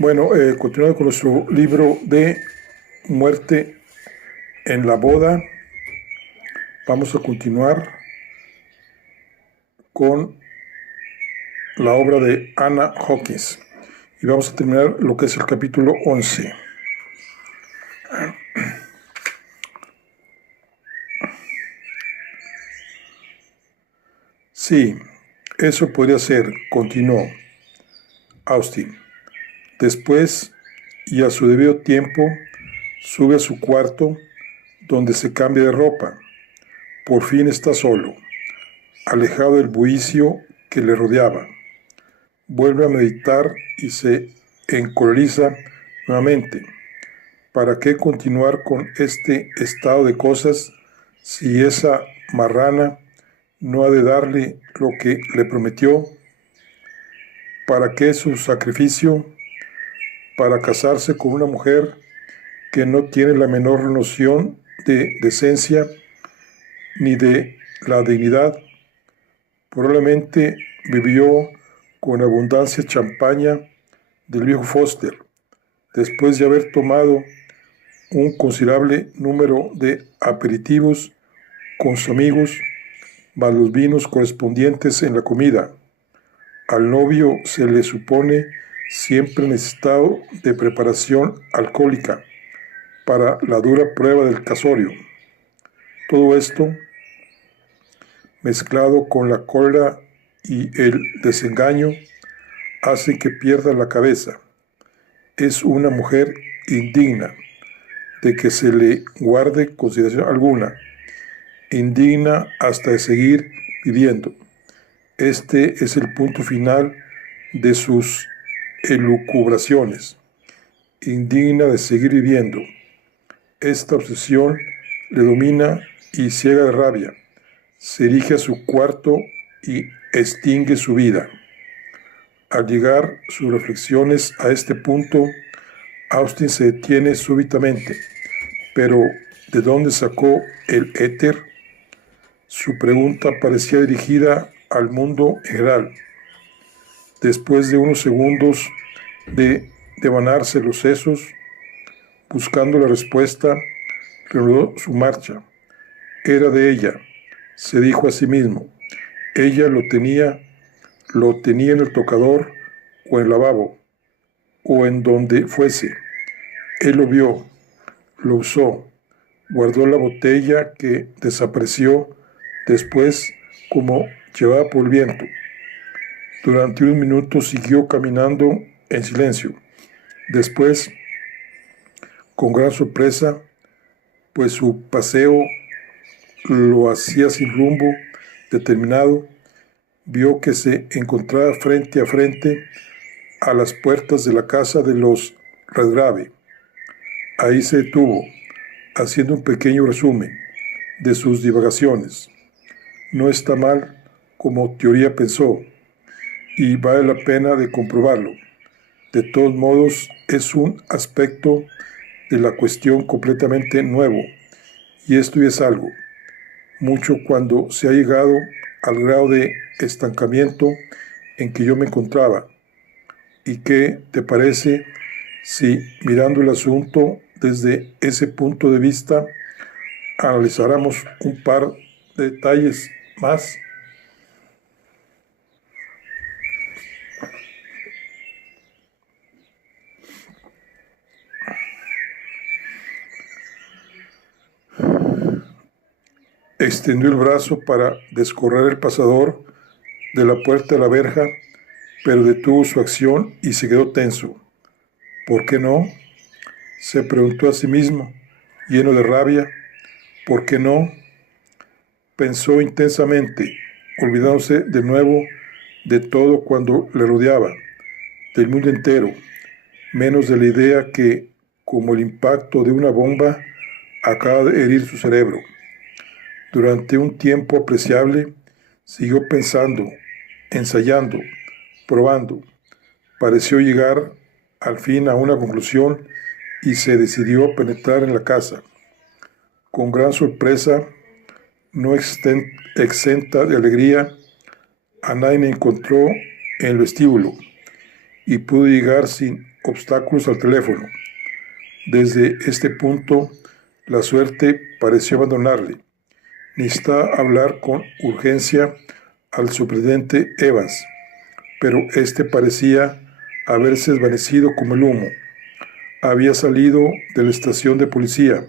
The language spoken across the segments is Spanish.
Bueno, continuando con nuestro libro de Muerte en la boda, vamos a continuar con la obra de Anna Hawkins y vamos a terminar lo que es el capítulo 11. Sí, eso podría ser, continuó Austin. Después, y a su debido tiempo, sube a su cuarto, donde se cambia de ropa. Por fin está solo, alejado del bullicio que le rodeaba. Vuelve a meditar y se encoleriza nuevamente. ¿Para qué continuar con este estado de cosas si esa marrana no ha de darle lo que le prometió? ¿Para qué su sacrificio? Para casarse con una mujer que no tiene la menor noción de decencia ni de la dignidad. Probablemente bebió con abundancia champaña del viejo Foster, después de haber tomado un considerable número de aperitivos con sus amigos, más los vinos correspondientes en la comida. Al novio se le supone siempre necesitado de preparación alcohólica para la dura prueba del casorio. Todo esto, mezclado con la cólera y el desengaño, hace que pierda la cabeza. Es una mujer indigna de que se le guarde consideración alguna, indigna hasta de seguir viviendo. Este es el punto final de sus elucubraciones, indigna de seguir viviendo. Esta obsesión le domina y ciega de rabia. Se dirige a su cuarto y extingue su vida. Al llegar sus reflexiones a este punto, Austin se detiene súbitamente. Pero, ¿de dónde sacó el éter? Su pregunta parecía dirigida al mundo en general. Después de unos segundos de devanarse los sesos, buscando la respuesta, reanudó su marcha. Era de ella, se dijo a sí mismo. Ella lo tenía en el tocador o en el lavabo, o en donde fuese. Él lo vio, lo usó, guardó la botella que desapareció después como llevada por el viento. Durante unos minutos siguió caminando en silencio. Después, con gran sorpresa, pues su paseo lo hacía sin rumbo determinado, vio que se encontraba frente a frente a las puertas de la casa de los Redgrave. Ahí se detuvo, haciendo un pequeño resumen de sus divagaciones. No está mal como teoría pensó, y vale la pena de comprobarlo. De todos modos, es un aspecto de la cuestión completamente nuevo, y esto es algo, mucho cuando se ha llegado al grado de estancamiento en que yo me encontraba. ¿Y qué te parece si, mirando el asunto desde ese punto de vista, analizáramos un par de detalles más? Extendió el brazo para descorrer el pasador de la puerta de la verja, pero detuvo su acción y se quedó tenso. ¿Por qué no?, se preguntó a sí mismo, lleno de rabia. ¿Por qué no? Pensó intensamente, olvidándose de nuevo de todo cuando le rodeaba, del mundo entero, menos de la idea que, como el impacto de una bomba, acaba de herir su cerebro. Durante un tiempo apreciable, siguió pensando, ensayando, probando. Pareció llegar al fin a una conclusión y se decidió a penetrar en la casa. Con gran sorpresa, no exenta de alegría, a nadie encontró en el vestíbulo y pudo llegar sin obstáculos al teléfono. Desde este punto, la suerte pareció abandonarle. Necesitaba hablar con urgencia al superintendente Evans, pero este parecía haberse desvanecido como el humo. Había salido de la estación de policía,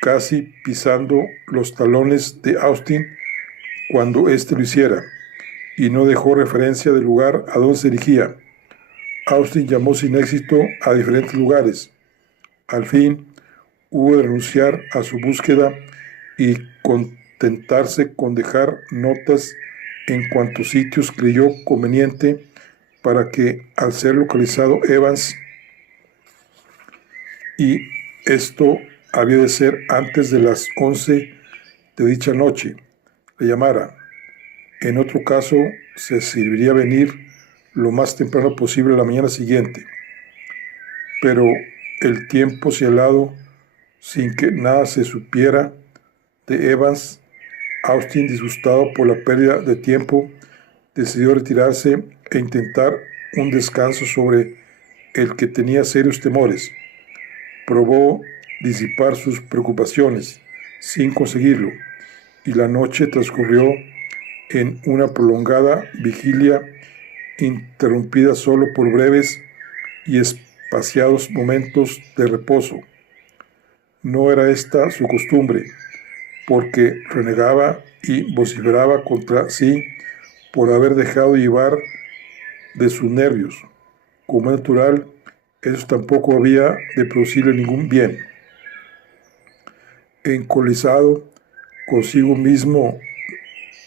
casi pisando los talones de Austin cuando éste lo hiciera, y no dejó referencia del lugar a donde se dirigía. Austin llamó sin éxito a diferentes lugares. Al fin, hubo de renunciar a su búsqueda y contentarse con dejar notas en cuantos sitios creyó conveniente para que, al ser localizado Evans, y esto había de ser antes de las 11 de dicha noche, le llamara. En otro caso, se serviría venir lo más temprano posible a la mañana siguiente. Pero el tiempo señalado, sin que nada se supiera de Evans, Austin, disgustado por la pérdida de tiempo, decidió retirarse e intentar un descanso sobre el que tenía serios temores. Probó disipar sus preocupaciones, sin conseguirlo, y la noche transcurrió en una prolongada vigilia interrumpida solo por breves y espaciados momentos de reposo. No era esta su costumbre, porque renegaba y vociferaba contra sí por haber dejado llevar de sus nervios. Como es natural, eso tampoco había de producirle ningún bien. Encolizado consigo mismo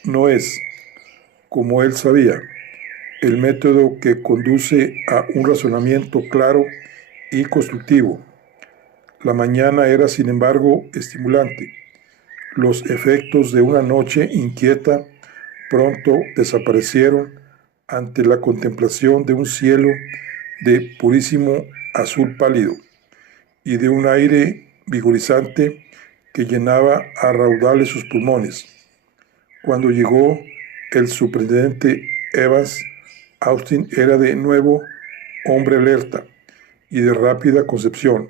no es, como él sabía, el método que conduce a un razonamiento claro y constructivo. La mañana era, sin embargo, estimulante. Los efectos de una noche inquieta pronto desaparecieron ante la contemplación de un cielo de purísimo azul pálido y de un aire vigorizante que llenaba a raudales sus pulmones. Cuando llegó el superintendente Evans, Austin era de nuevo hombre alerta y de rápida concepción.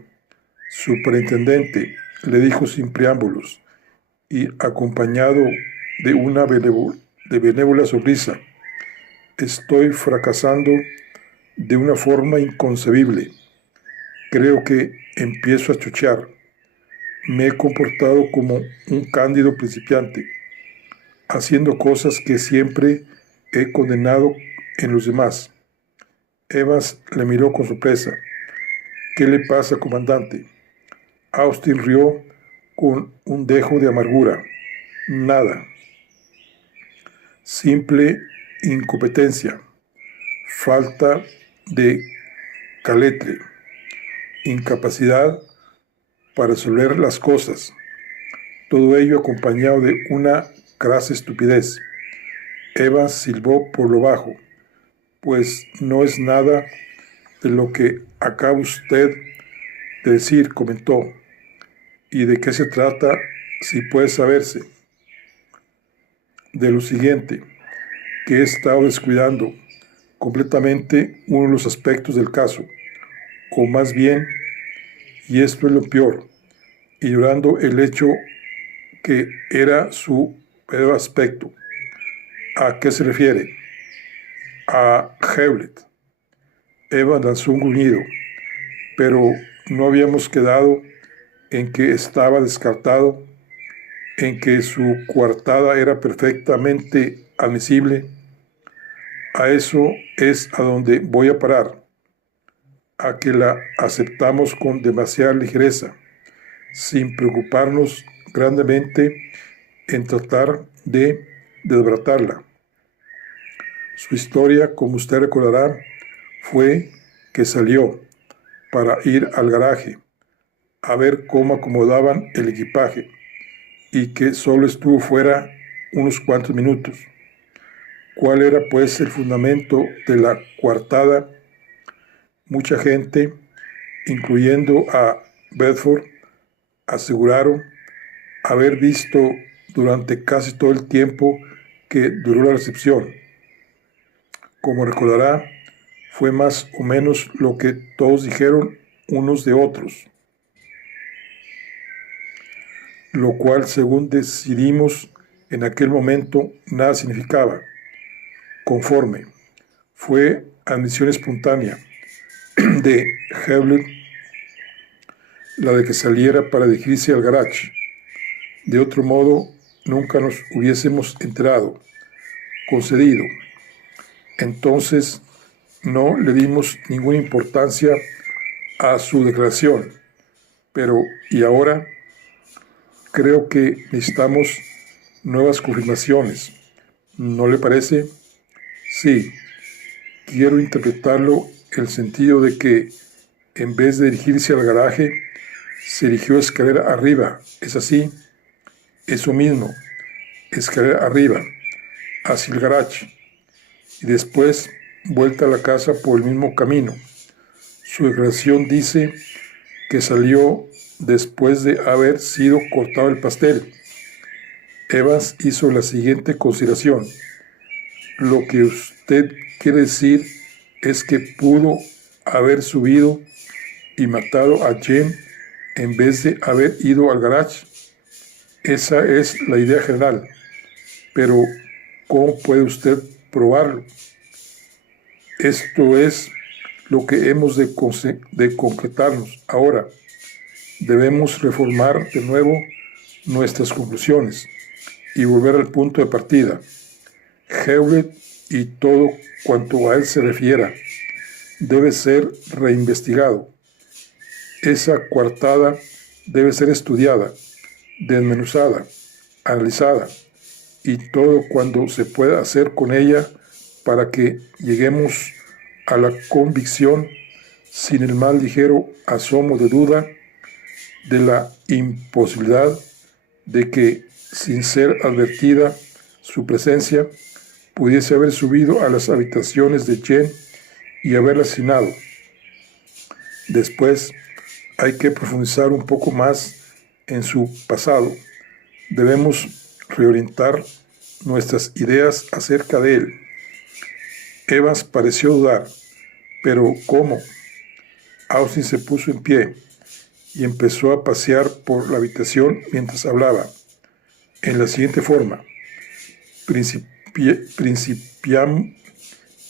Superintendente, le dijo sin preámbulos y acompañado de una benévola sonrisa, estoy fracasando de una forma inconcebible. Creo que empiezo a chochear. Me he comportado como un cándido principiante, haciendo cosas que siempre he condenado en los demás. Evans le miró con sorpresa. ¿Qué le pasa, comandante? Austin rió con un dejo de amargura. Nada. Simple incompetencia, falta de caletre, incapacidad para resolver las cosas. Todo ello acompañado de una crasa estupidez. Evans silbó por lo bajo. Pues no es nada de lo que acaba usted de decir, comentó. ¿Y de qué se trata, si puede saberse? De lo siguiente, que he estado descuidando completamente uno de los aspectos del caso, o más bien, y esto es lo peor, ignorando el hecho que era su peor aspecto. ¿A qué se refiere? A Hewlett. Evans lanzó un gruñido, pero no habíamos quedado en que estaba descartado, en que su coartada era perfectamente admisible. A eso es a donde voy a parar, a que la aceptamos con demasiada ligereza, sin preocuparnos grandemente en tratar de desbaratarla. Su historia, como usted recordará, fue que salió para ir al garaje a ver cómo acomodaban el equipaje y que solo estuvo fuera unos cuantos minutos. ¿Cuál era pues el fundamento de la coartada? Mucha gente, incluyendo a Bedford, aseguraron haber visto durante casi todo el tiempo que duró la recepción. Como recordará, fue más o menos lo que todos dijeron unos de otros, lo cual, según decidimos en aquel momento, nada significaba. Conforme fue admisión espontánea de Hewlett la de que saliera para dirigirse al garage. De otro modo, nunca nos hubiésemos enterado. Concedido. Entonces, no le dimos ninguna importancia a su declaración. Pero, ¿y ahora? Creo que necesitamos nuevas confirmaciones. ¿No le parece? Sí. Quiero interpretarlo en el sentido de que, en vez de dirigirse al garaje, se dirigió escalera arriba. ¿Es así? Eso mismo. Escalera arriba, hacia el garage. Y después, vuelta a la casa por el mismo camino. Su declaración dice que salió después de haber sido cortado el pastel. Evans hizo la siguiente consideración. Lo que usted quiere decir es que pudo haber subido y matado a Jen en vez de haber ido al garage. Esa es la idea general. Pero, ¿cómo puede usted probarlo? Esto es lo que hemos de concretarnos ahora. Debemos reformar de nuevo nuestras conclusiones y volver al punto de partida. Hewlett y todo cuanto a él se refiera debe ser reinvestigado. Esa coartada debe ser estudiada, desmenuzada, analizada y todo cuanto se pueda hacer con ella para que lleguemos a la convicción, sin el más ligero asomo de duda, de la imposibilidad de que, sin ser advertida su presencia, pudiese haber subido a las habitaciones de Jen y haberla asesinado. Después, hay que profundizar un poco más en su pasado. Debemos reorientar nuestras ideas acerca de él. Evans pareció dudar, pero ¿cómo? Austin se puso en pie y empezó a pasear por la habitación mientras hablaba, en la siguiente forma.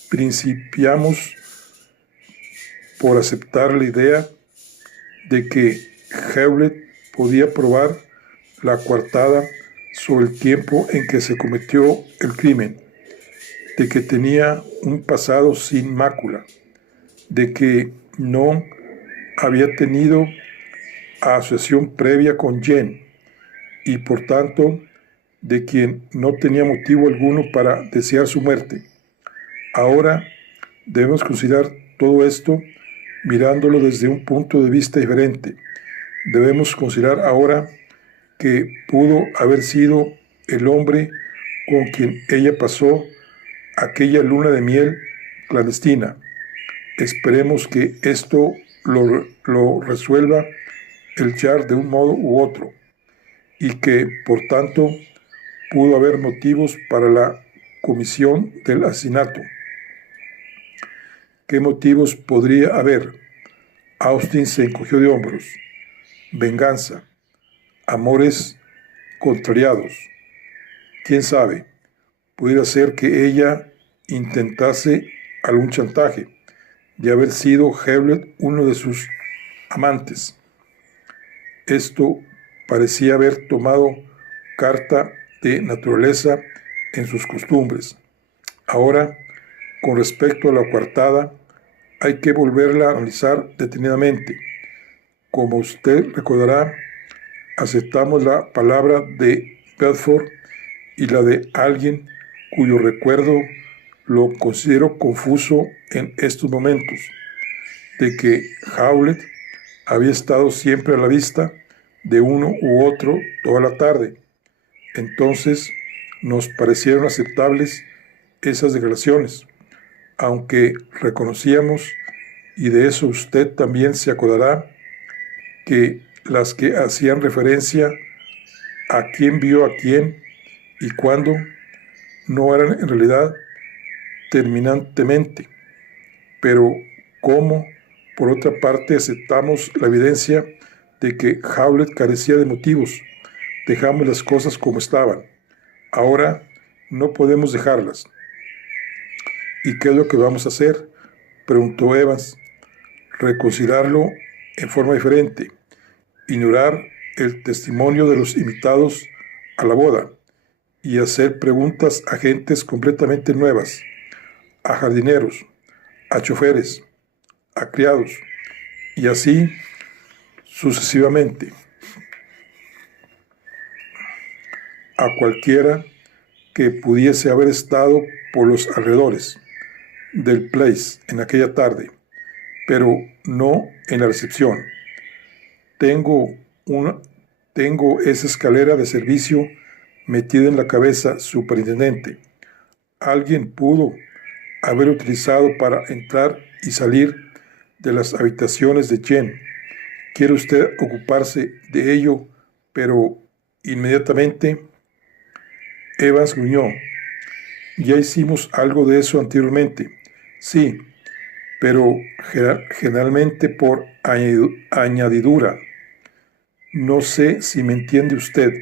Principiamos por aceptar la idea de que Hewlett podía probar la coartada sobre el tiempo en que se cometió el crimen, de que tenía un pasado sin mácula, de que no había tenido asociación previa con Jen y por tanto de quien no tenía motivo alguno para desear su muerte. Ahora debemos considerar todo esto mirándolo desde un punto de vista diferente. Debemos considerar ahora que pudo haber sido el hombre con quien ella pasó aquella luna de miel clandestina. Esperemos que esto lo resuelva el Char de un modo u otro, y que, por tanto, pudo haber motivos para la comisión del asesinato. ¿Qué motivos podría haber? Austin se encogió de hombros. Venganza. Amores contrariados. ¿Quién sabe? Pudiera ser que ella intentase algún chantaje, de haber sido Hewlett uno de sus amantes. Esto parecía haber tomado carta de naturaleza en sus costumbres. Ahora, con respecto a la coartada, hay que volverla a analizar detenidamente. Como usted recordará, aceptamos la palabra de Bedford y la de alguien cuyo recuerdo lo considero confuso en estos momentos, de que Hewlett había estado siempre a la vista de uno u otro toda la tarde. Entonces nos parecieron aceptables esas declaraciones, aunque reconocíamos, y de eso usted también se acordará, que las que hacían referencia a quién vio a quién y cuándo no eran en realidad terminantemente Pero ¿cómo, por otra parte, aceptamos la evidencia de que Howlett carecía de motivos? Dejamos las cosas como estaban. Ahora no podemos dejarlas. ¿Y qué es lo que vamos a hacer?, preguntó Evans. Reconsiderarlo en forma diferente. Ignorar el testimonio de los invitados a la boda y hacer preguntas a gentes completamente nuevas, a jardineros, a choferes, a criados, y así sucesivamente, a cualquiera que pudiese haber estado por los alrededores del Place en aquella tarde, pero no en la recepción. Tengo esa escalera de servicio metida en la cabeza, superintendente. Alguien pudo haber utilizado para entrar y salir de las habitaciones de Jen. ¿Quiere usted ocuparse de ello, pero inmediatamente? Evans gruñó. Ya hicimos algo de eso anteriormente. Sí, pero generalmente por añadidura. No sé si me entiende usted.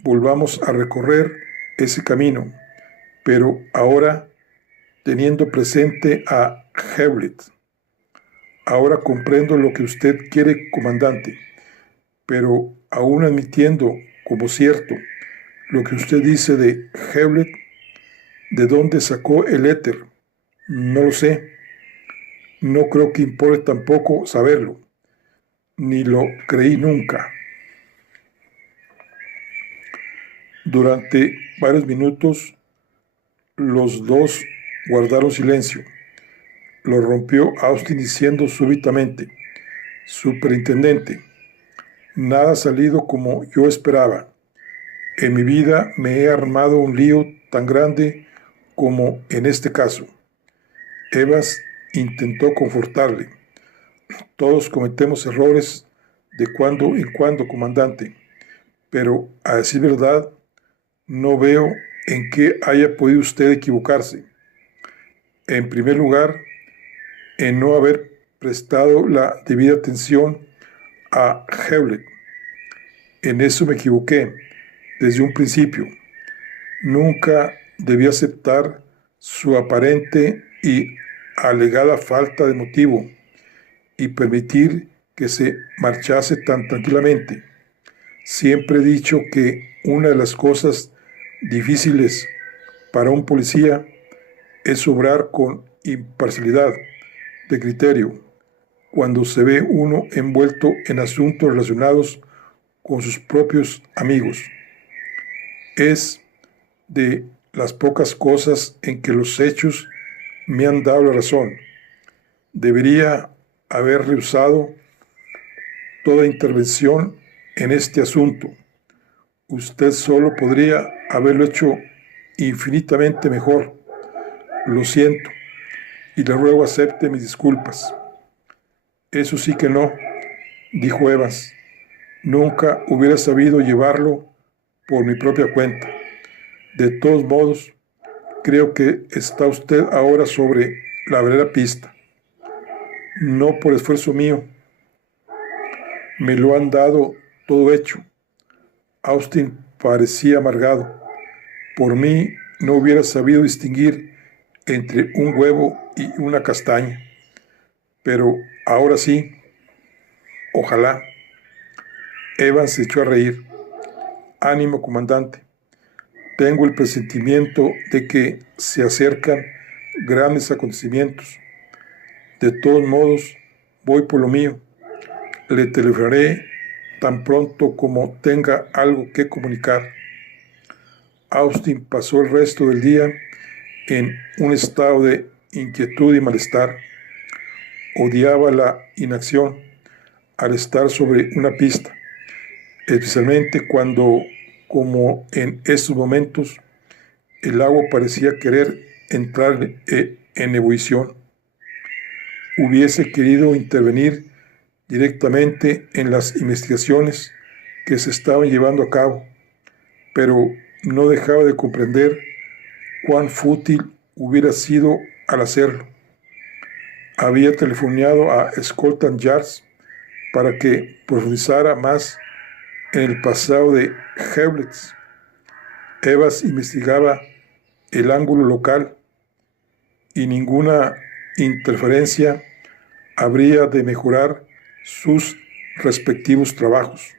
Volvamos a recorrer ese camino, pero ahora teniendo presente a Hewlett. Ahora comprendo lo que usted quiere, comandante, pero aún admitiendo como cierto lo que usted dice de Hewlett, ¿de dónde sacó el éter? No lo sé. No creo que importe tampoco saberlo. Ni lo creí nunca. Durante varios minutos, los dos guardaron silencio. Lo rompió Austin diciendo súbitamente: Superintendente, nada ha salido como yo esperaba. En mi vida me he armado un lío tan grande como en este caso. Evans intentó confortarle. Todos cometemos errores de cuando en cuando, comandante, pero a decir verdad, no veo en qué haya podido usted equivocarse. En primer lugar, en no haber prestado la debida atención a Hewlett. En eso me equivoqué desde un principio. Nunca debí aceptar su aparente y alegada falta de motivo y permitir que se marchase tan tranquilamente. Siempre he dicho que una de las cosas difíciles para un policía es obrar con imparcialidad de criterio cuando se ve uno envuelto en asuntos relacionados con sus propios amigos. Es de las pocas cosas en que los hechos me han dado la razón. Debería haber rehusado toda intervención en este asunto. Usted solo podría haberlo hecho infinitamente mejor. Lo siento y le ruego acepte mis disculpas. Eso sí que no, dijo Evans. Nunca hubiera sabido llevarlo por mi propia cuenta. De todos modos, creo que está usted ahora sobre la verdadera pista. No por esfuerzo mío. Me lo han dado todo hecho. Austin parecía amargado. Por mí no hubiera sabido distinguir entre un huevo y una castaña. Pero ahora sí, ojalá. Evans se echó a reír. Ánimo, comandante. Tengo el presentimiento de que se acercan grandes acontecimientos. De todos modos, voy por lo mío. Le telefonaré tan pronto como tenga algo que comunicar. Austin pasó el resto del día en un estado de inquietud y malestar. Odiaba la inacción al estar sobre una pista, especialmente cuando, como en estos momentos, el agua parecía querer entrar en ebullición. Hubiese querido intervenir directamente en las investigaciones que se estaban llevando a cabo, pero no dejaba de comprender cuán fútil hubiera sido al hacerlo. había telefoneado a Scotland Yard para que profundizara más en el pasado de Hewlett. Evans investigaba el ángulo local y ninguna interferencia habría de mejorar sus respectivos trabajos.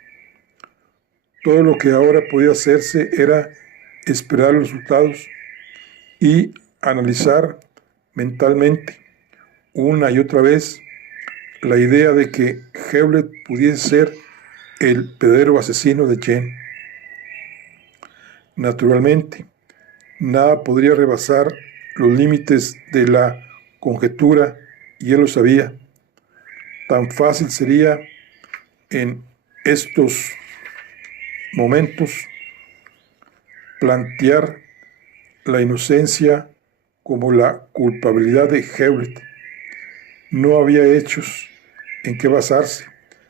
Todo lo que ahora podía hacerse era esperar los resultados y analizar mentalmente una y otra vez la idea de que Hewlett pudiese ser el verdadero asesino de Jane. Naturalmente, nada podría rebasar los límites de la conjetura y él lo sabía. Tan fácil sería en estos momentos plantear la inocencia como la culpabilidad de Hewlett. No había hechos en que basarse,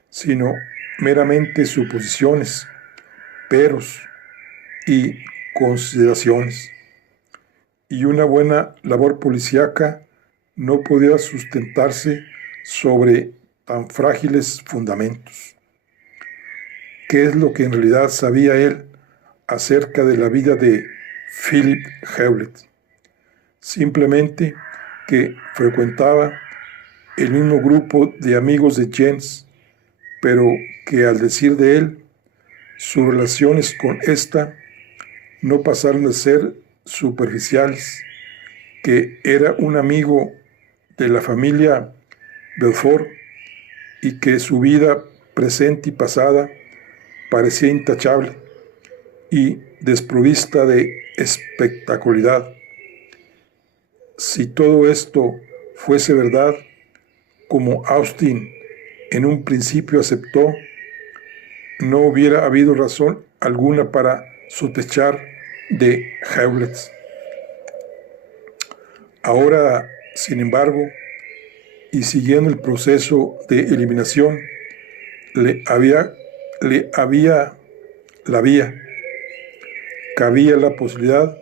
sino meramente suposiciones, peros y consideraciones. Y una buena labor policíaca no podía sustentarse sobre tan frágiles fundamentos. ¿Qué es lo que en realidad sabía él acerca de la vida de Philip Hewlett? Simplemente que frecuentaba el mismo grupo de amigos de Jens, pero que al decir de él, sus relaciones con ésta no pasaron de ser superficiales, que era un amigo de la familia Belfort y que su vida presente y pasada parecía intachable y desprovista de espectacularidad. Si todo esto fuese verdad, como Austin en un principio aceptó, no hubiera habido razón alguna para sospechar de Hewlett. Ahora, sin embargo, y siguiendo el proceso de eliminación, cabía la posibilidad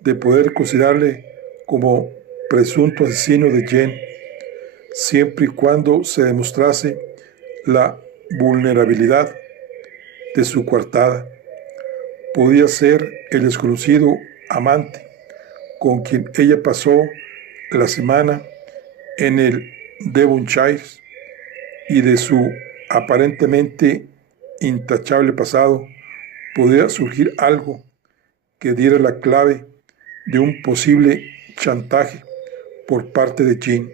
de poder considerarle como presunto asesino de Jane, siempre y cuando se demostrase la vulnerabilidad de su coartada. Podía ser el desconocido amante con quien ella pasó la semana en el Devonshire y de su aparentemente intachable pasado podía surgir algo que diera la clave de un posible chantaje por parte de Jean.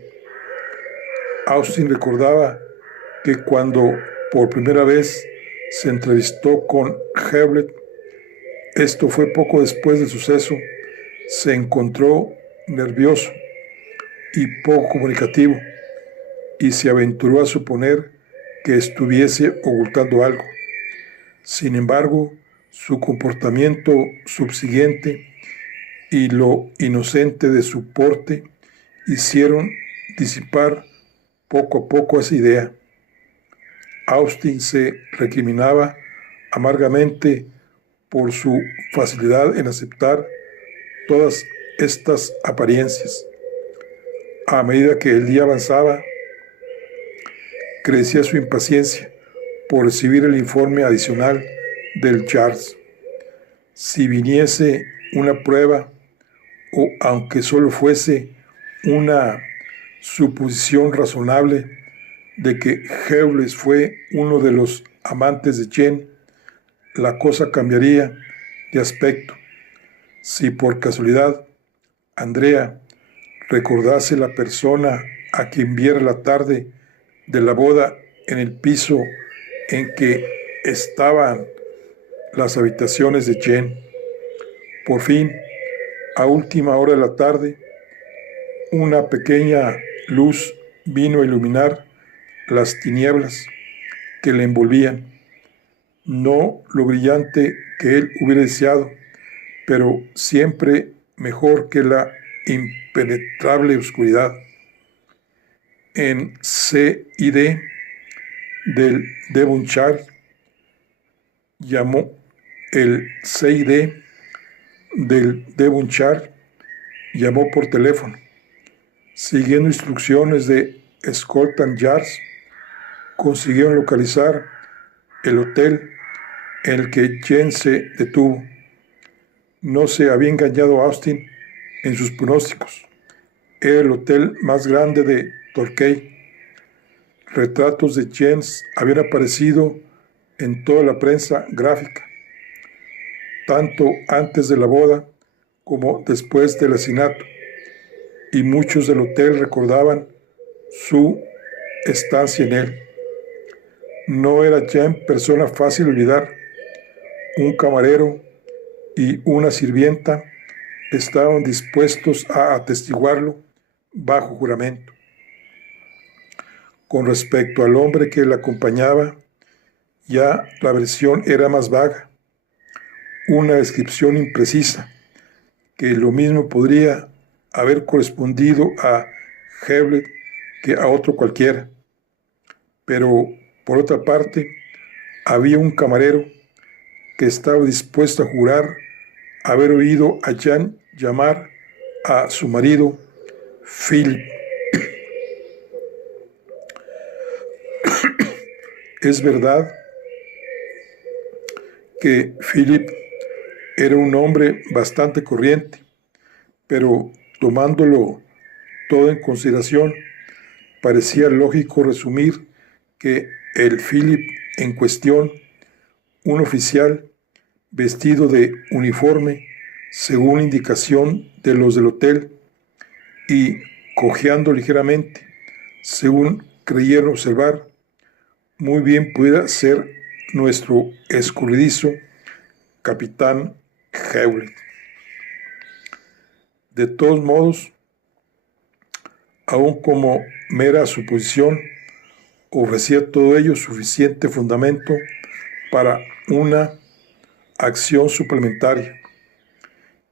Austin recordaba que cuando por primera vez se entrevistó con Hewlett, esto fue poco después del suceso, se encontró nervioso y poco comunicativo y se aventuró a suponer que estuviese ocultando algo. Sin embargo, su comportamiento subsiguiente y lo inocente de su porte hicieron disipar poco a poco esa idea. Austin se recriminaba amargamente por su facilidad en aceptar todas estas apariencias. A medida que el día avanzaba, crecía su impaciencia por recibir el informe adicional del Charles. Si viniese una prueba, o aunque solo fuese una suposición razonable de que Hewlett fue uno de los amantes de Jane, la cosa cambiaría de aspecto. Si por casualidad Andrea recordase la persona a quien viera la tarde de la boda en el piso en que estaban las habitaciones de Jane, por fin, a última hora de la tarde, una pequeña luz vino a iluminar las tinieblas que le envolvían. No lo brillante que él hubiera deseado, pero siempre mejor que la impenetrable oscuridad. En C y D del Devonshire llamó el C&D del Devonshire llamó por teléfono. Siguiendo instrucciones de Scotland Yard, consiguieron localizar el hotel en el que Jen se detuvo. No se había engañado a Austin en sus pronósticos. Era el hotel más grande de Torquay. Retratos de Jens habían aparecido en toda la prensa gráfica, tanto antes de la boda como después del asesinato, y muchos del hotel recordaban su estancia en él. No era Jen persona fácil de olvidar. Un camarero y una sirvienta estaban dispuestos a atestiguarlo bajo juramento. Con respecto al hombre que la acompañaba, ya la versión era más vaga, una descripción imprecisa, que lo mismo podría haber correspondido a Hewlett que a otro cualquiera. Pero, por otra parte, había un camarero que estaba dispuesto a jurar haber oído a Jan llamar a su marido Philip. Es verdad que Philip era un hombre bastante corriente, pero tomándolo todo en consideración, parecía lógico resumir que el Philip en cuestión, un oficial vestido de uniforme, según indicación de los del hotel, y cojeando ligeramente, según creyeron observar, muy bien pudiera ser nuestro escurridizo capitán Hewlett. De todos modos, aun como mera suposición, ofrecía todo ello suficiente fundamento para una acción suplementaria,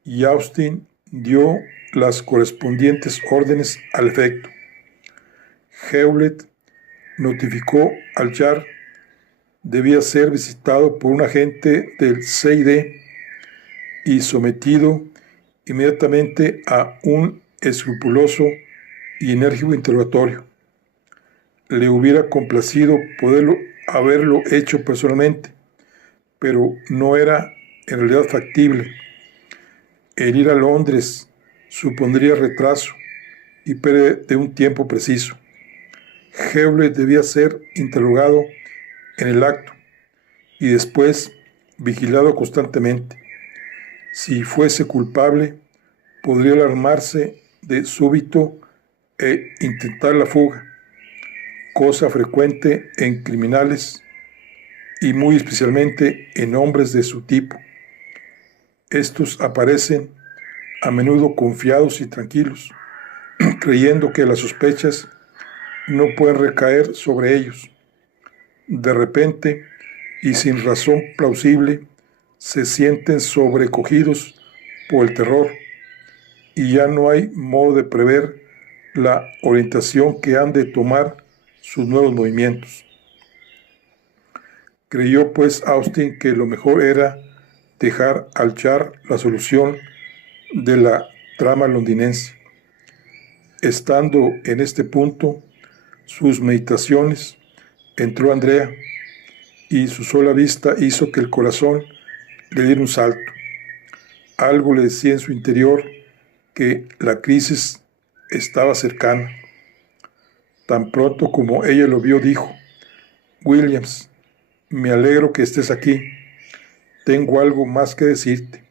y Austin dio las correspondientes órdenes al efecto. Hewlett notificó al Yard debía ser visitado por un agente del CID y sometido inmediatamente a un escrupuloso y enérgico interrogatorio. Le hubiera complacido poderlo haberlo hecho personalmente, pero no era en realidad factible. El ir a Londres supondría retraso y pérdida de un tiempo preciso. Hewlett debía ser interrogado en el acto y después vigilado constantemente. Si fuese culpable, podría alarmarse de súbito e intentar la fuga, cosa frecuente en criminales y muy especialmente en hombres de su tipo. Estos aparecen a menudo confiados y tranquilos, creyendo que las sospechas no pueden recaer sobre ellos. De repente, y sin razón plausible, se sienten sobrecogidos por el terror, y ya no hay modo de prever la orientación que han de tomar sus nuevos movimientos. Creyó pues Austin que lo mejor era dejar al Yard la solución de la trama londinense. Estando en este punto sus meditaciones, entró Andrea, y su sola vista hizo que el corazón le diera un salto. Algo le decía en su interior que la crisis estaba cercana. Tan pronto como ella lo vio, dijo: Williams, me alegro que estés aquí. Tengo algo más que decirte.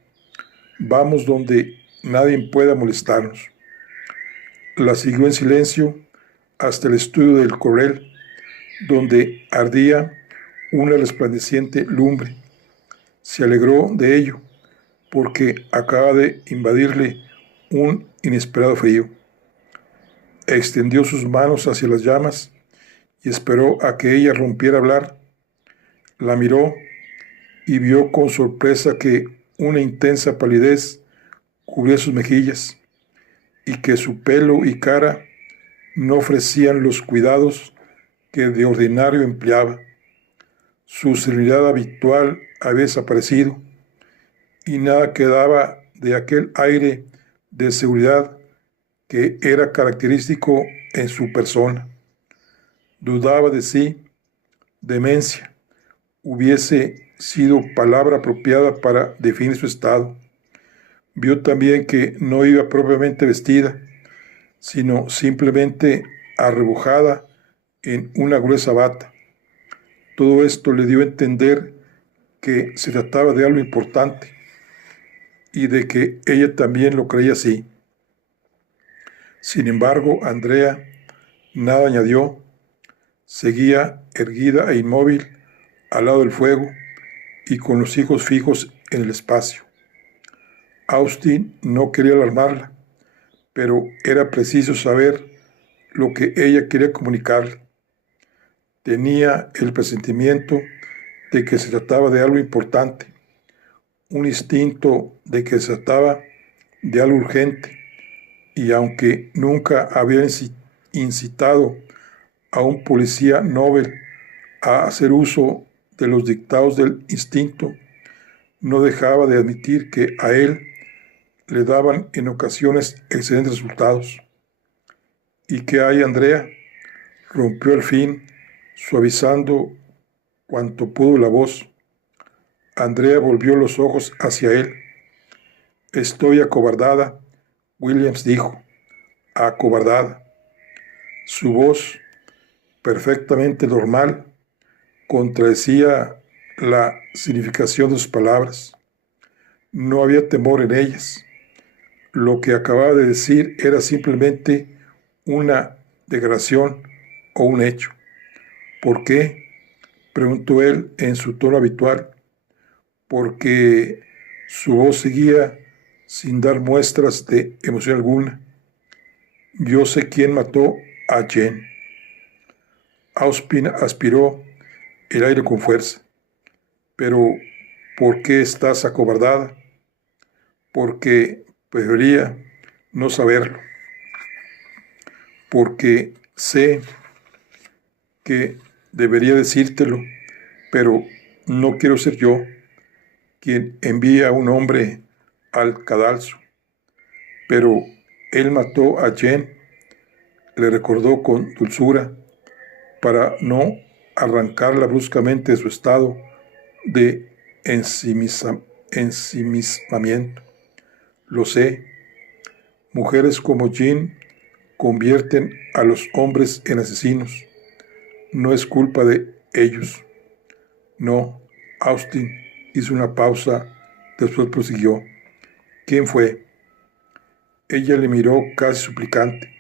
Vamos donde nadie pueda molestarnos. La siguió en silencio hasta el estudio del coronel, donde ardía una resplandeciente lumbre. Se alegró de ello, porque acaba de invadirle un inesperado frío. Extendió sus manos hacia las llamas y esperó a que ella rompiera a hablar. La miró y vio con sorpresa que una intensa palidez cubría sus mejillas y que su pelo y cara no ofrecían los cuidados que de ordinario empleaba. Su serenidad habitual había desaparecido y nada quedaba de aquel aire de seguridad que era característico en su persona. Dudaba de sí, demencia, hubiese sido palabra apropiada para definir su estado. Vio también que no iba propiamente vestida, sino simplemente arrebujada en una gruesa bata. Todo esto le dio a entender que se trataba de algo importante y de que ella también lo creía así. Sin embargo, Andrea nada añadió. Seguía erguida e inmóvil al lado del fuego y con los ojos fijos en el espacio. Austin no quería alarmarla, pero era preciso saber lo que ella quería comunicarle. Tenía el presentimiento de que se trataba de algo importante, un instinto de que se trataba de algo urgente, y aunque nunca había incitado a un policía Nobel a hacer uso de los dictados del instinto, no dejaba de admitir que a él le daban en ocasiones excelentes resultados. ¿Y qué hay, Andrea? Rompió al fin, suavizando cuanto pudo la voz. Andrea volvió los ojos hacia él. Estoy acobardada, Williams dijo. Acobardada. Su voz, perfectamente normal, contradecía la significación de sus palabras. No había temor en ellas. Lo que acababa de decir era simplemente una declaración o un hecho. ¿Por qué? Preguntó él en su tono habitual. Porque su voz seguía sin dar muestras de emoción alguna. Yo sé quién mató a Jen. Austin aspiró el aire con fuerza. Pero, ¿por qué estás acobardada? Porque preferiría no saberlo. Porque sé que debería decírtelo, pero no quiero ser yo quien envía a un hombre al cadalso. Pero él mató a Jen, le recordó con dulzura, para no arrancarla bruscamente de su estado de ensimismamiento. Lo sé, mujeres como Jen convierten a los hombres en asesinos. No es culpa de ellos. No, Austin hizo una pausa, después prosiguió. ¿Quién fue? Ella le miró casi suplicante.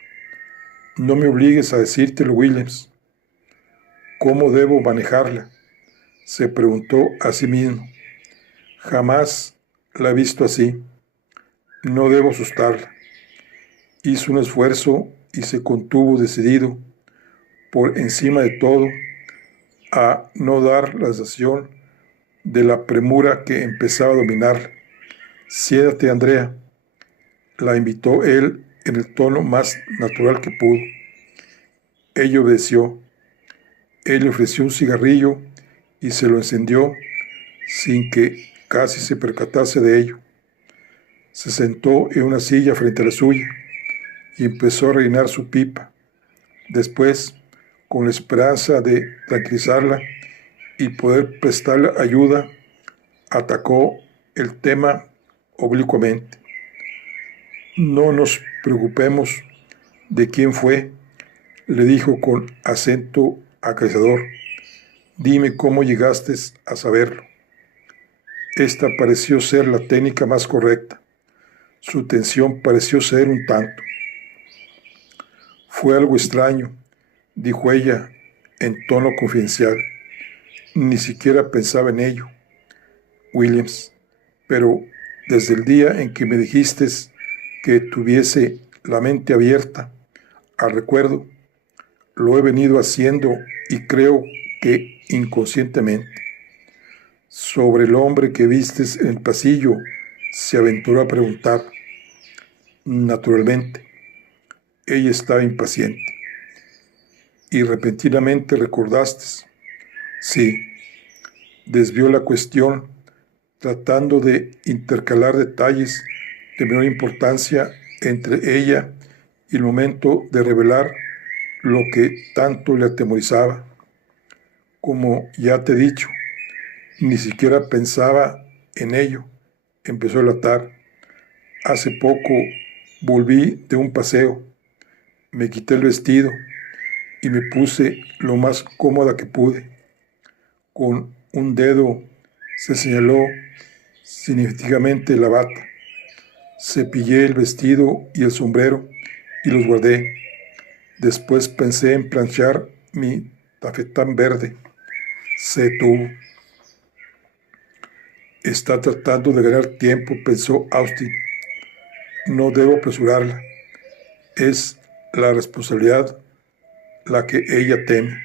No me obligues a decírtelo, Williams. ¿Cómo debo manejarla? Se preguntó a sí mismo. Jamás la he visto así. No debo asustarla. Hizo un esfuerzo y se contuvo decidido, por encima de todo, a no dar la sensación de la premura que empezaba a dominarla. Siéntate, Andrea, la invitó él en el tono más natural que pudo. Ella obedeció. Él le ofreció un cigarrillo y se lo encendió sin que casi se percatase de ello. Se sentó en una silla frente a la suya y empezó a rellenar su pipa. Después, con la esperanza de tranquilizarla y poder prestarle ayuda, atacó el tema oblicuamente. No nos preocupemos de quién fue, le dijo con acento acariciador. Dime cómo llegaste a saberlo. Esta pareció ser la técnica más correcta. Su tensión pareció ser un tanto. Fue algo extraño, dijo ella en tono confidencial. Ni siquiera pensaba en ello, Williams, pero desde el día en que me dijiste que tuviese la mente abierta al recuerdo, lo he venido haciendo y creo que inconscientemente. Sobre el hombre que vistes en el pasillo, se aventuró a preguntar. Naturalmente, ella estaba impaciente. Y repentinamente recordaste. Sí, desvió la cuestión, tratando de intercalar detalles de menor importancia entre ella y el momento de revelar lo que tanto le atemorizaba. Como ya te he dicho, ni siquiera pensaba en ello. Empezó a latar. Hace poco volví de un paseo. Me quité el vestido y me puse lo más cómoda que pude. Con un dedo se señaló significativamente la bata. Cepillé el vestido y el sombrero y los guardé. Después pensé en planchar mi tafetán verde. Se detuvo. Está tratando de ganar tiempo, pensó Austin. No debo apresurarla. Es la responsabilidad la que ella teme.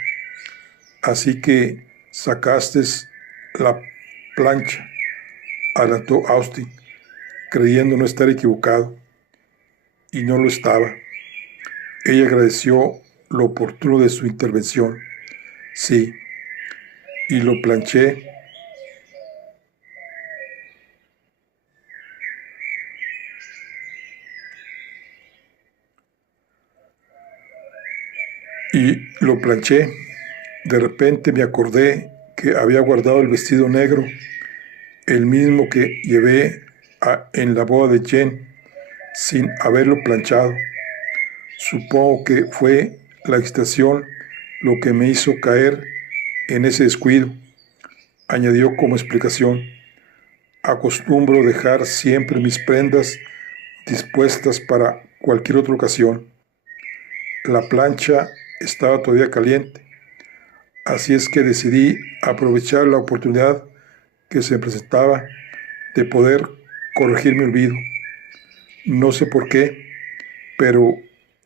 Así que sacaste la plancha, adelantó Austin, creyendo no estar equivocado, y no lo estaba. Ella agradeció lo oportuno de su intervención. Sí, y lo planché. De repente me acordé que había guardado el vestido negro, el mismo que llevé en la boda de Jen, sin haberlo planchado. Supongo que fue la excitación lo que me hizo caer en ese descuido, añadió como explicación. Acostumbro dejar siempre mis prendas dispuestas para cualquier otra ocasión. La plancha estaba todavía caliente, así es que decidí aprovechar la oportunidad que se presentaba de poder corregir mi olvido. No sé por qué, pero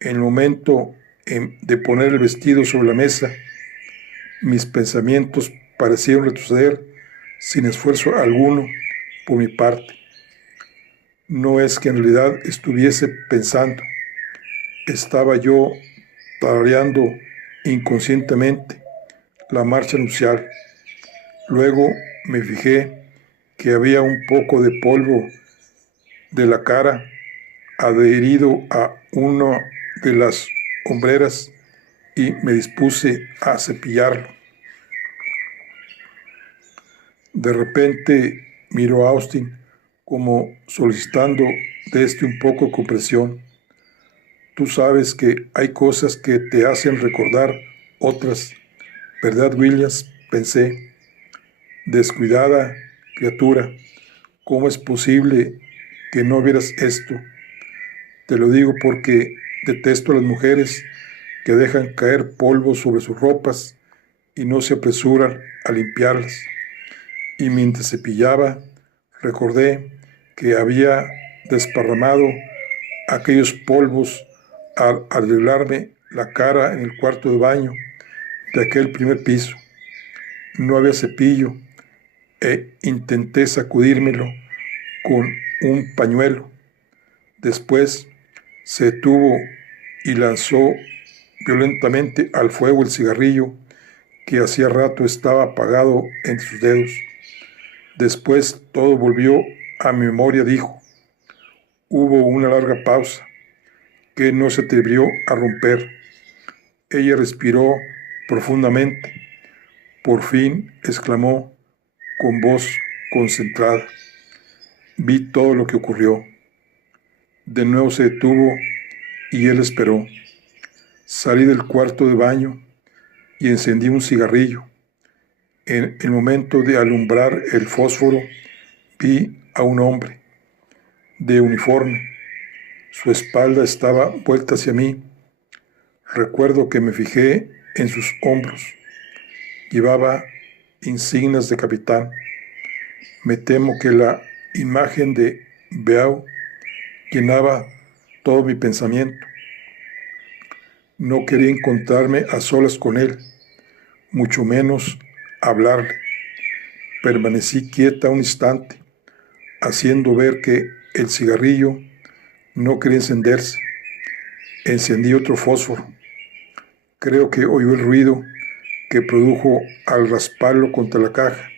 en el momento de poner el vestido sobre la mesa, mis pensamientos parecieron retroceder sin esfuerzo alguno por mi parte. No es que en realidad estuviese pensando, estaba yo tarareando inconscientemente la marcha nupcial. Luego me fijé que había un poco de polvo de la cara adherido a una de las hombreras y me dispuse a cepillarlo. De repente miró a Austin como solicitando de un poco de comprensión. Tú sabes que hay cosas que te hacen recordar otras, ¿verdad, Williams? Pensé. Descuidada criatura, ¿cómo es posible que no vieras esto? Te lo digo porque detesto a las mujeres que dejan caer polvo sobre sus ropas y no se apresuran a limpiarlas. Y mientras cepillaba, recordé que había desparramado aquellos polvos al arreglarme la cara en el cuarto de baño de aquel primer piso. No había cepillo e intenté sacudírmelo con un pañuelo. Después se detuvo y lanzó violentamente al fuego el cigarrillo que hacía rato estaba apagado entre sus dedos. Después todo volvió a mi memoria, dijo. Hubo una larga pausa que no se atrevió a romper. Ella respiró profundamente. Por fin exclamó con voz concentrada. Vi todo lo que ocurrió. De nuevo se detuvo y él esperó. Salí del cuarto de baño y encendí un cigarrillo. En el momento de alumbrar el fósforo, vi a un hombre de uniforme. Su espalda estaba vuelta hacia mí. Recuerdo que me fijé en sus hombros. Llevaba insignias de capitán. Me temo que la imagen de Beau llenaba todo mi pensamiento. No quería encontrarme a solas con él, mucho menos hablarle. Permanecí quieta un instante, haciendo ver que el cigarrillo no quería encenderse. Encendí otro fósforo. Creo que oyó el ruido que produjo al rasparlo contra la caja.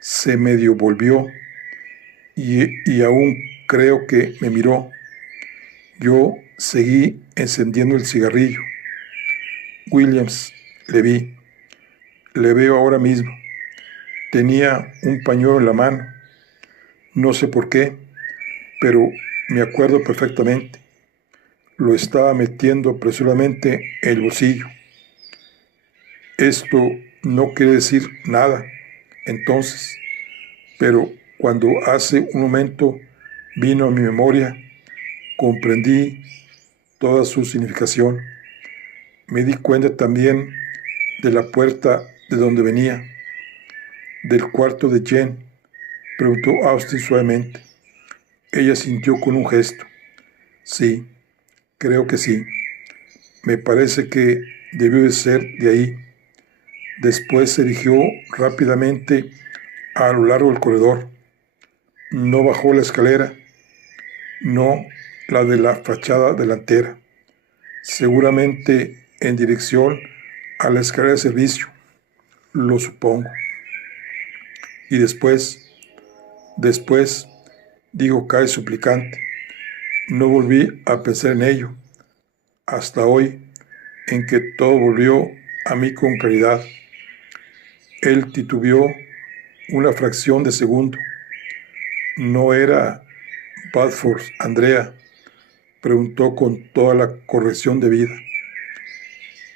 Se medio volvió y aún creo que me miró. Yo seguí encendiendo el cigarrillo. Williams, le vi. Le veo ahora mismo. Tenía un pañuelo en la mano. No sé por qué, pero me acuerdo perfectamente. Lo estaba metiendo apresuradamente en el bolsillo. Esto no quiere decir nada, entonces, pero cuando hace un momento vino a mi memoria, comprendí toda su significación. Me di cuenta también de la puerta de donde venía, del cuarto de Jen, preguntó Austin suavemente. Ella sintió con un gesto. Sí, creo que sí. Me parece que debió de ser de ahí. Después se dirigió rápidamente a lo largo del corredor. No bajó la escalera, no la de la fachada delantera, seguramente en dirección a la escalera de servicio, lo supongo. Y después, digo casi suplicante, no volví a pensar en ello, hasta hoy, en que todo volvió a mí con claridad. Él titubeó una fracción de segundo. ¿No era Badford, Andrea?, preguntó con toda la corrección debida.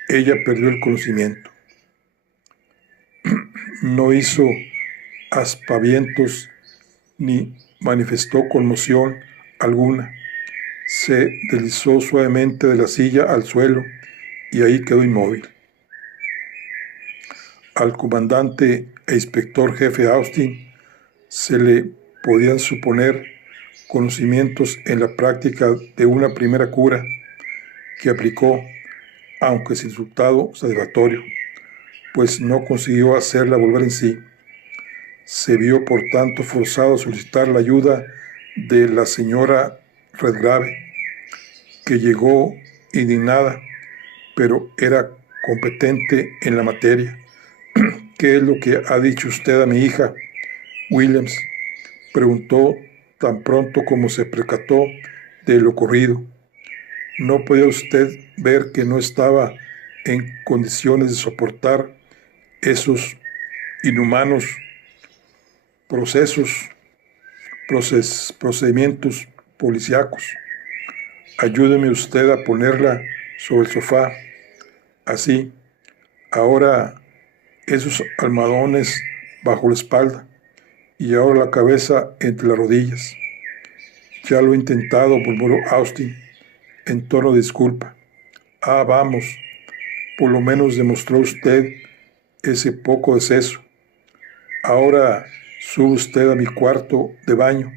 Ella perdió el conocimiento. No hizo aspavientos ni manifestó conmoción alguna. Se deslizó suavemente de la silla al suelo y ahí quedó inmóvil. Al comandante e inspector jefe Austin se le podían suponer conocimientos en la práctica de una primera cura que aplicó, aunque sin resultado satisfactorio, pues no consiguió hacerla volver en sí. Se vio por tanto forzado a solicitar la ayuda de la señora Redgrave, que llegó indignada, pero era competente en la materia. ¿Qué es lo que ha dicho usted a mi hija, Williams?, preguntó tan pronto como se percató de lo ocurrido. ¿No podía usted ver que no estaba en condiciones de soportar esos inhumanos procedimientos policíacos? Ayúdeme usted a ponerla sobre el sofá. Así, ahora esos almohadones bajo la espalda y ahora la cabeza entre las rodillas. Ya lo he intentado, murmuró Austin en tono de disculpa. Ah, vamos, por lo menos demostró usted ese poco de seso. Ahora sube usted a mi cuarto de baño,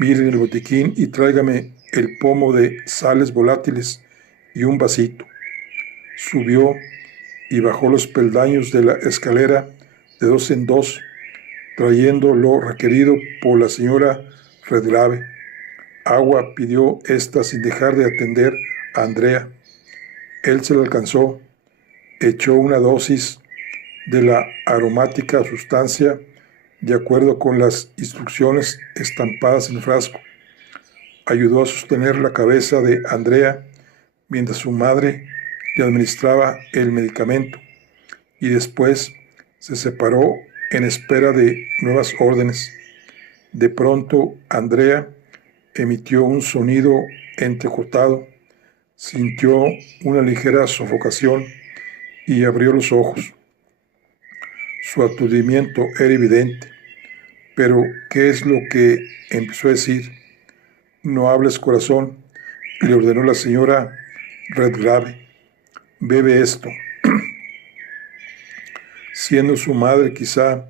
mire en el botiquín y tráigame el pomo de sales volátiles y un vasito. Subió y bajó los peldaños de la escalera de dos en dos, trayendo lo requerido por la señora Redgrave. Agua, pidió ésta sin dejar de atender a Andrea. Él se la alcanzó, echó una dosis de la aromática sustancia de acuerdo con las instrucciones estampadas en el frasco. Ayudó a sostener la cabeza de Andrea mientras su madre le administraba el medicamento y después se separó en espera de nuevas órdenes. De pronto, Andrea emitió un sonido entrecortado, sintió una ligera sofocación y abrió los ojos. Su aturdimiento era evidente. Pero, ¿qué es lo que empezó a decir? No hables, corazón, le ordenó la señora Redgrave. Bebe esto. Siendo su madre quizá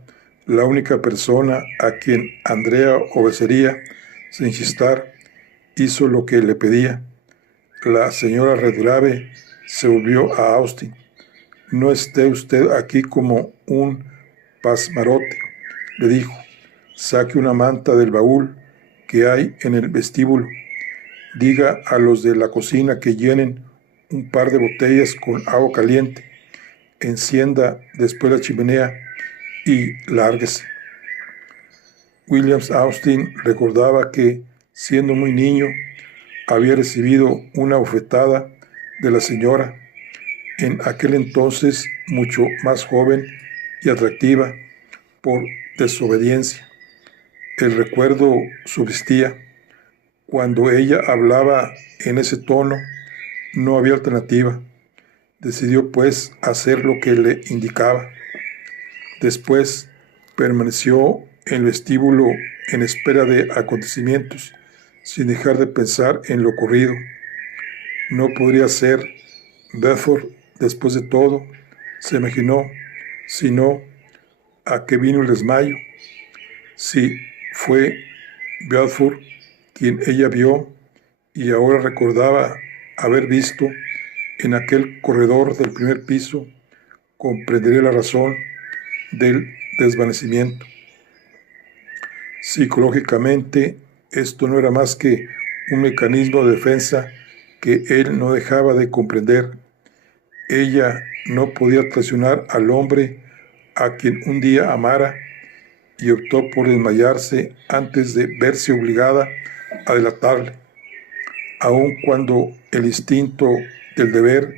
la única persona a quien Andrea obedecería sin chistar, hizo lo que le pedía. La señora Redgrave se volvió a Austin. No esté usted aquí como un pasmarote, le dijo. Saque una manta del baúl que hay en el vestíbulo. Diga a los de la cocina que llenen un par de botellas con agua caliente. Encienda después la chimenea y lárguese. Williams Austin recordaba que, siendo muy niño, había recibido una bofetada de la señora, en aquel entonces mucho más joven y atractiva, por desobediencia. El recuerdo subsistía. Cuando ella hablaba en ese tono, no había alternativa. Decidió pues hacer lo que le indicaba. Después permaneció en el vestíbulo en espera de acontecimientos, sin dejar de pensar en lo ocurrido. No podría ser Bedford después de todo, se imaginó, sino a qué vino el desmayo. Si fue Bedford quien ella vio y ahora recordaba haber visto en aquel corredor del primer piso, comprendería la razón del desvanecimiento. Psicológicamente, esto no era más que un mecanismo de defensa que él no dejaba de comprender. Ella no podía traicionar al hombre a quien un día amara y optó por desmayarse antes de verse obligada a delatarle, aun cuando el instinto del deber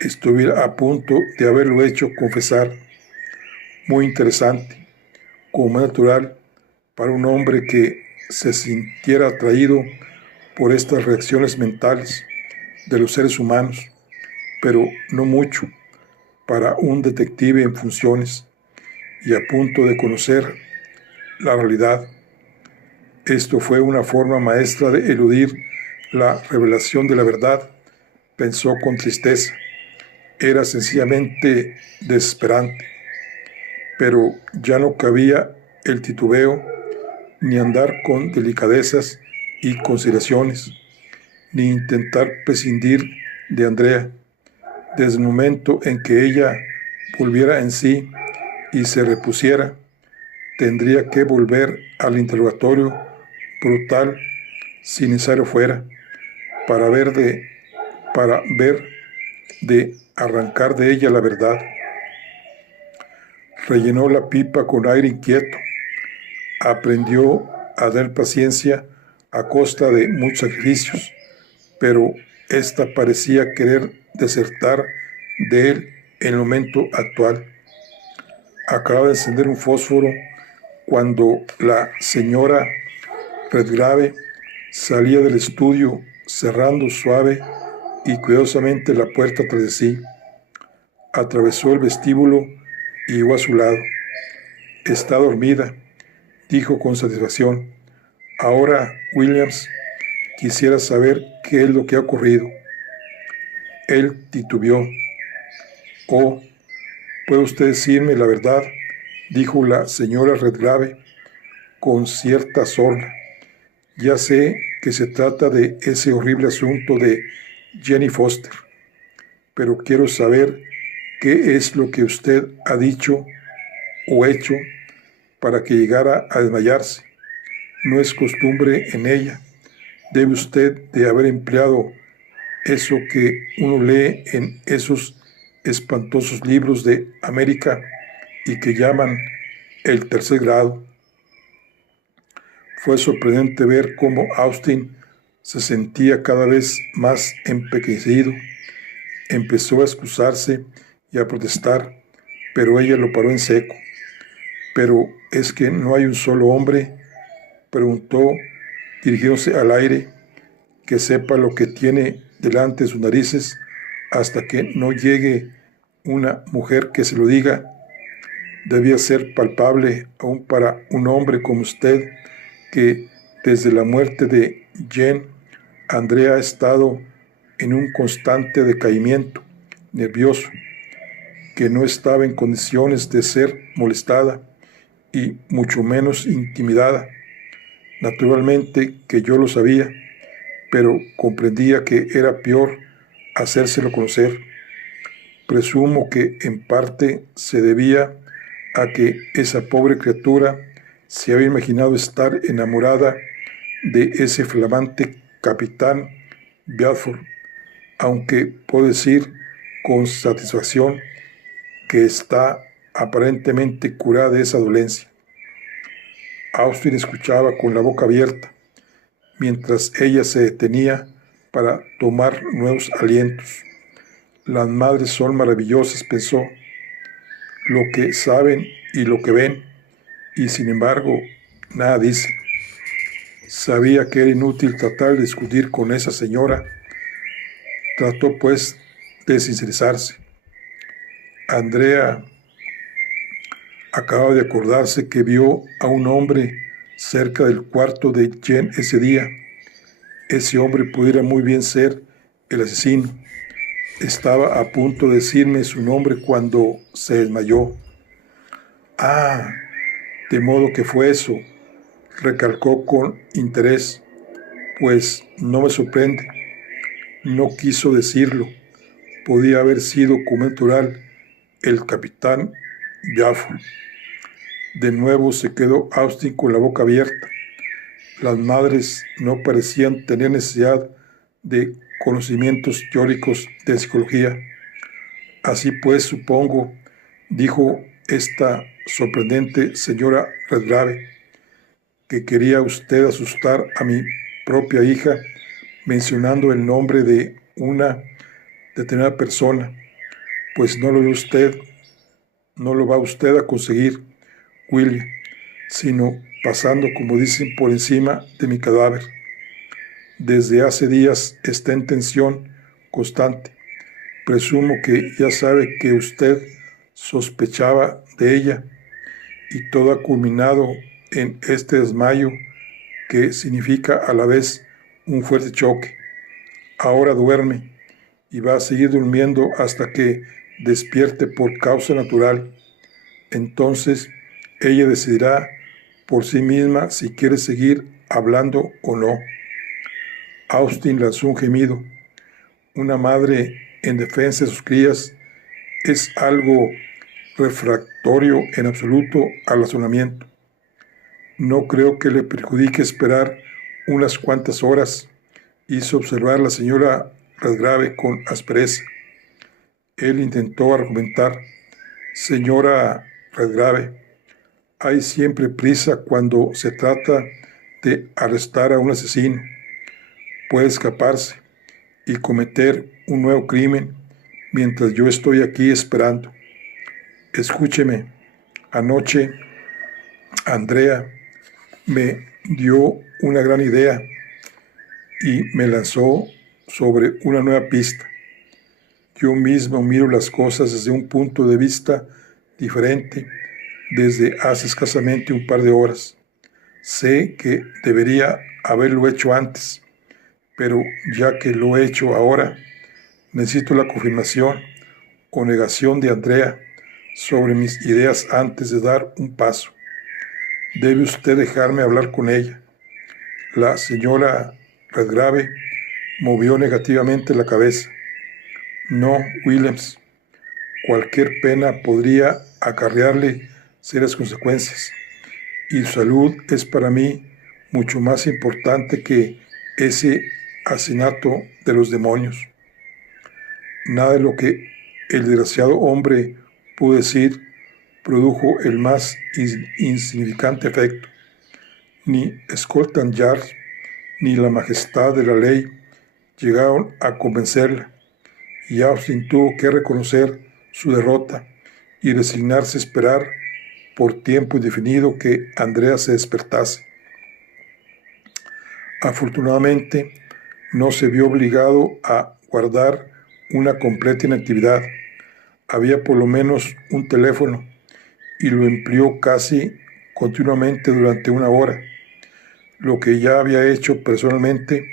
estuviera a punto de haberlo hecho confesar. Muy interesante, como natural para un hombre que se sintiera atraído por estas reacciones mentales de los seres humanos, pero no mucho para un detective en funciones y a punto de conocer la realidad. Esto fue una forma maestra de eludir la revelación de la verdad, pensó con tristeza. Era sencillamente desesperante, pero ya no cabía el titubeo, ni andar con delicadezas y consideraciones, ni intentar prescindir de Andrea. Desde el momento en que ella volviera en sí y se repusiera, tendría que volver al interrogatorio brutal, si necesario fuera, para ver de arrancar de ella la verdad. Rellenó la pipa con aire inquieto. Aprendió a dar paciencia a costa de muchos sacrificios, pero ésta parecía querer desertar de él en el momento actual. Acaba de encender un fósforo cuando la señora Redgrave salía del estudio, cerrando suave y cuidadosamente la puerta tras de sí. Atravesó el vestíbulo y llegó a su lado. «Está dormida», dijo con satisfacción. «Ahora, Williams, quisiera saber qué es lo que ha ocurrido». Él titubeó. «Oh, ¿puede usted decirme la verdad?», dijo la señora Redgrave con cierta sorna. «Ya sé que se trata de ese horrible asunto de Jenny Foster, pero quiero saber qué es lo que usted ha dicho o hecho para que llegara a desmayarse. No es costumbre en ella. Debe usted de haber empleado eso que uno lee en esos espantosos libros de América y que llaman el tercer grado». Fue sorprendente ver cómo Austin se sentía cada vez más empequeñecido. Empezó a excusarse y a protestar, pero ella lo paró en seco. «¿Pero es que no hay un solo hombre?», preguntó, dirigiéndose al aire, «que sepa lo que tiene delante de sus narices hasta que no llegue una mujer que se lo diga. Debía ser palpable aún para un hombre como usted que desde la muerte de Jane, Andrea ha estado en un constante decaimiento nervioso, que no estaba en condiciones de ser molestada y mucho menos intimidada. Naturalmente que yo lo sabía, pero comprendía que era peor hacérselo conocer. Presumo que en parte se debía a que esa pobre criatura se había imaginado estar enamorada de ese flamante capitán Bedford, aunque puedo decir con satisfacción que está aparentemente curada de esa dolencia». Austin escuchaba con la boca abierta, mientras ella se detenía para tomar nuevos alientos. Las madres son maravillosas, pensó, lo que saben y lo que ven, y sin embargo nada dicen. Sabía que era inútil tratar de discutir con esa señora. Trató pues de sincerizarse. Andrea acababa de acordarse que vio a un hombre cerca del cuarto de Jen ese día. Ese hombre pudiera muy bien ser el asesino. Estaba a punto de decirme su nombre cuando se desmayó. Ah, de modo que fue eso, recalcó con interés. Pues no me sorprende. No quiso decirlo. Podía haber sido como natural el capitán Jaffur. De nuevo se quedó Austin con la boca abierta. Las madres no parecían tener necesidad de conocimientos teóricos de psicología. Así pues, supongo, dijo esta sorprendente señora Redgrave, que quería usted asustar a mi propia hija mencionando el nombre de una determinada persona. Pues no lo va usted a conseguir, William, sino pasando, como dicen, por encima de mi cadáver. Desde hace días está en tensión constante. Presumo que ya sabe que usted sospechaba de ella, y todo ha culminado en este desmayo que significa a la vez un fuerte choque. Ahora duerme y va a seguir durmiendo hasta que despierte por causa natural. Entonces ella decidirá por sí misma si quiere seguir hablando o no. Austin lanzó un gemido. Una madre en defensa de sus crías es algo refractorio en absoluto al razonamiento. No creo que le perjudique esperar unas cuantas horas, hizo observar la señora Redgrave con aspereza. Él intentó argumentar. Señora Redgrave, hay siempre prisa cuando se trata de arrestar a un asesino. Puede escaparse y cometer un nuevo crimen mientras yo estoy aquí esperando. Escúcheme, anoche Andrea me dio una gran idea y me lanzó sobre una nueva pista. Yo mismo miro las cosas desde un punto de vista diferente desde hace escasamente un par de horas. Sé que debería haberlo hecho antes, pero ya que lo he hecho ahora, necesito la confirmación o negación de Andrea sobre mis ideas antes de dar un paso. Debe usted dejarme hablar con ella. La señora Redgrave movió negativamente la cabeza. No, Williams. Cualquier pena podría acarrearle serias consecuencias, y su salud es para mí mucho más importante que ese asesinato de los demonios. Nada de lo que el desgraciado hombre pudo decir produjo el más insignificante efecto. Ni Scotland Yard ni la majestad de la ley llegaron a convencerla, y Austin tuvo que reconocer su derrota y resignarse a esperar por tiempo indefinido que Andrea se despertase. Afortunadamente, no se vio obligado a guardar una completa inactividad. Había por lo menos un teléfono y lo empleó casi continuamente durante una hora, lo que ya había hecho personalmente,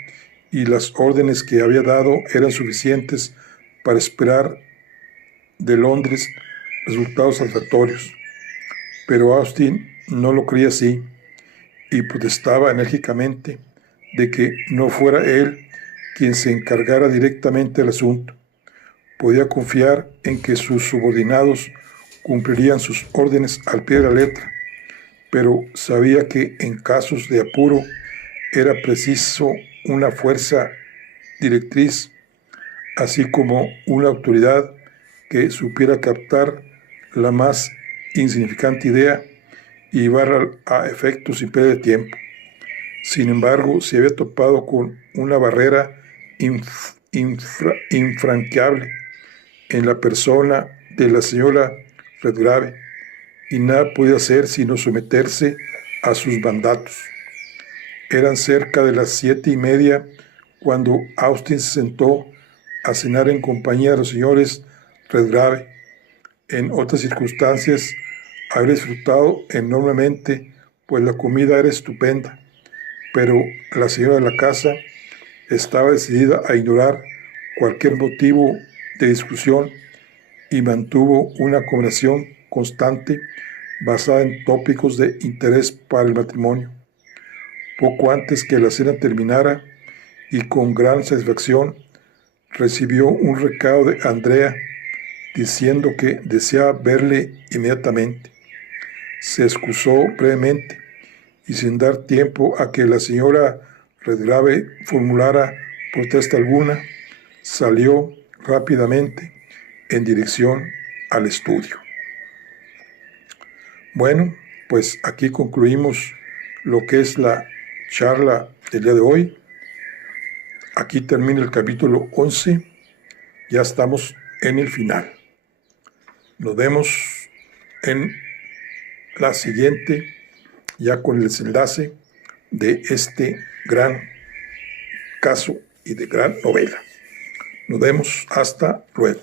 y las órdenes que había dado eran suficientes para esperar de Londres resultados satisfactorios. Pero Austin no lo creía así y protestaba enérgicamente de que no fuera él quien se encargara directamente del asunto. Podía confiar en que sus subordinados cumplirían sus órdenes al pie de la letra, pero sabía que en casos de apuro era preciso una fuerza directriz, así como una autoridad que supiera captar la más insignificante idea y llevarla a efecto sin perder tiempo. Sin embargo, se había topado con una barrera infranqueable en la persona de la señora Redgrave, y nada podía hacer sino someterse a sus mandatos. Eran cerca de las 7:30 cuando Austin se sentó a cenar en compañía de los señores Redgrave. En otras circunstancias habría disfrutado enormemente, pues la comida era estupenda, pero la señora de la casa estaba decidida a ignorar cualquier motivo de discusión y mantuvo una conversación constante basada en tópicos de interés para el matrimonio. Poco antes que la cena terminara, y con gran satisfacción, recibió un recado de Andrea diciendo que deseaba verle inmediatamente. Se excusó brevemente y sin dar tiempo a que la señora Redgrave formulara protesta alguna, salió rápidamente en dirección al estudio. Bueno, pues aquí concluimos lo que es la charla del día de hoy. Aquí termina el capítulo 11. Ya estamos en el final. Nos vemos en la siguiente, ya con el desenlace de este gran caso y de gran novela. Nos vemos hasta luego.